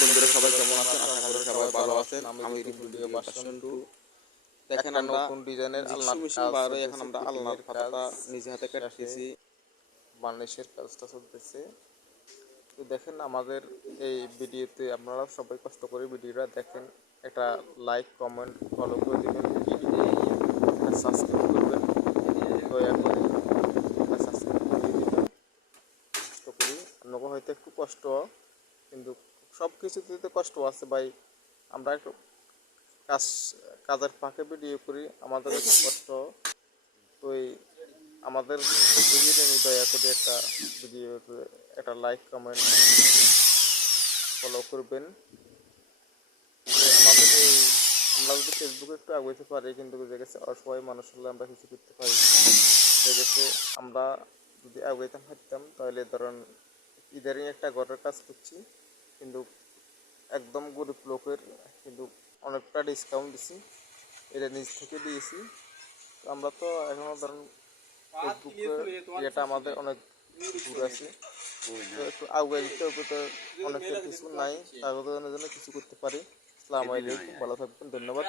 বন্ধুরা, সবাই কেমন আছেন? আশা করি সবাই ভালো আছেন। আমি ভিডিও ভার্সন 2 দেখেন আমরা নতুন ডিজাইনের আলনার কাজ এখন আমরা আলনার পাতাটা নিজে হাতে কাটতেছি, বার্নিশের কাজটা চলতেছে। তো দেখেন আমাদের এই ভিডিওতে আপনারা সবাই কষ্ট করে ভিডিওটা দেখেন, একটা লাইক কমেন্ট ফলো করে দেবেন, সাবস্ক্রাইব করবেন, দয়া করে সাবস্ক্রাইব করে দেবেন। কষ্ট করি আপনাকে হয়তো একটু কষ্ট, কিন্তু সব কিছুতে কষ্ট আছে ভাই। আমরা একটু কাজের ফাঁকে ভিডিও করি, আমাদের একটু কষ্ট। তো আমাদের ভিডিওটা নিয়ে দয়া করে একটা ভিডিওতে একটা লাইক কমেন্ট ফলো করবেন। আমাদের আমরা যদি ফেসবুকে একটু আগাইতে পারি, কিন্তু দেখেছে অসহায় মানুষ হলে আমরা কিছু করতে পারি। দেখেছে আমরা যদি আগাইতে পারতাম তাহলে ধরেন ইদারিং একটা ঘরের কাজ করছি, কিন্তু একদম গরিব লোকের, কিন্তু অনেকটা ডিসকাউন্ট দিছি, এটা নিজ থেকে দিয়েছি। তো আমরা তো এখনও ধরেন ফেসবুকে এটা আমাদের অনেক দূর আছে, তো একটু আগে দিতে হবে। তো অনেকের কিছু নাই, তাদের জন্য কিছু করতে পারি। আসসালামু আলাইকুম, ভালো থাকবেন, ধন্যবাদ।